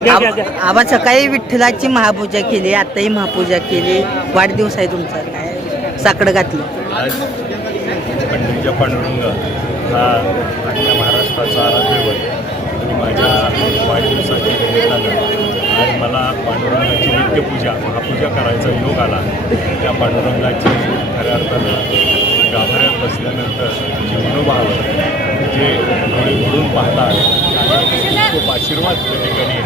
आब- सकाळी विठ्ठलाची महापूजा केली आताही महापूजा केली. वाढदिवस आहे तुमचा काय? साकडं घातलं. आज पांडुरंग हा महाराष्ट्राचा आराध्यवत आणि माझ्या वाढदिवसाच्या निमित्तानं आज मला पांडुरंगाची नित्यपूजा महापूजा करायचा योग आला. त्या पांडुरंगाची खऱ्या अर्थानं गाभाऱ्यात बसल्यानंतर जे मनोभाव जे डोळे भरून पाहता आले आणि खूप आशीर्वाद त्या ठिकाणी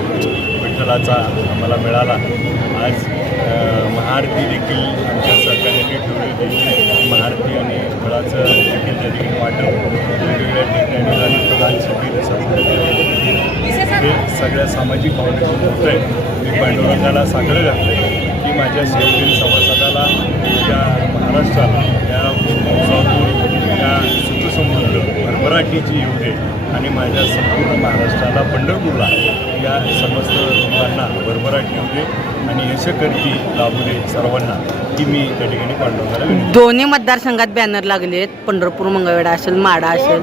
विठ्ठलाचा आम्हाला मिळाला. आज महाआरती देखील आमच्या सहकार्याने ठेवली होती महाआरती आणि फळाचं देखील त्या ठिकाणी वाटप वेगवेगळ्या ठिकाणी रक्तदान हे सगळ्या सामाजिक भावनेतून होतं आहे मी पांडुरंगाला साकडं घातलं की माझ्या शेवटील सभासदाला या महाराष्ट्राला या उत्सवातून या सुखसमृद्ध भरभराटीची येऊ दे आणि माझ्या संपूर्ण महाराष्ट्राला पंढरपूरला या समस्त लोकांना भरभराटी येऊ दे आणि यशकर्ती लाभू दे सर्वांना ही मी त्या ठिकाणी विनंती दोन्ही मतदारसंघात बॅनर लागलेत पंढरपूर मंगळवेढा असेल माडा असेल.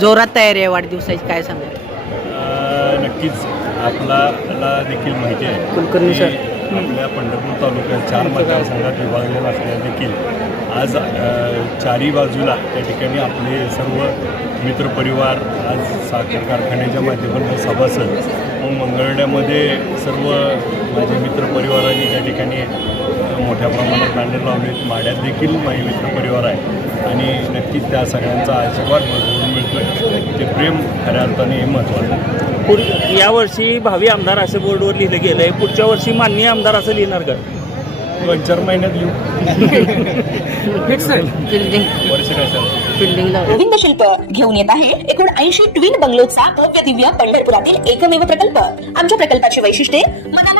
जोरात तयारी आहे वाढदिवसाची काय सांगा नक्कीच. आपल्याला देखील माहिती आहे. कुलकर्णी सर. आपल्या पंढरपूर तालुक्यात चार मतदारसंघात विभागलेला असल्या देखील आज चारी बाजूला त्या ठिकाणी आपले सर्व मित्रपरिवार आज साखर कारखान्याच्या माध्यमातून सभासद मग मंगळण्यामध्ये सर्व माझे मित्रपरिवारांनी त्या ठिकाणी मोठ्या प्रमाणात बॅनर लावलेत माड्यात देखील माझे मित्रपरिवार आहे. आणि नक्कीच त्या सगळ्यांचा आशीर्वाद भरभरून मिळतोय. ते प्रेम खऱ्या अर्थाने हे महत्त्वाचं आहे. पुढ- यावर्षी भावी आमदार असं बोर्डवर लिहिलं गेलं आहे पुढच्या वर्षी माननीय आमदार असं लिहिणार का? दोन चार महिन्यात गोविंद शिल्प घेऊन येत आहे. एकूण ऐंशी ट्विन बंगलोचा भव्य दिव्य पंढरपुरातील एकमेव प्रकल्प. आमच्या प्रकल्पाची वैशिष्ट्ये मनाला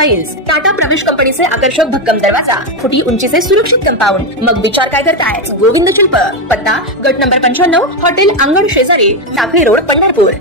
टाइल्स टाटा प्रवेश कंपनीचे आकर्षक भक्कम दरवाजा फुटी उंचीचे सुरक्षित कंपाऊंड. मग विचार काय करताय? गोविंद शिल्प पत्ता गट नंबर पंच्याण्णव हॉटेल अंगण शेजारी टाकळी रोड पंढरपूर.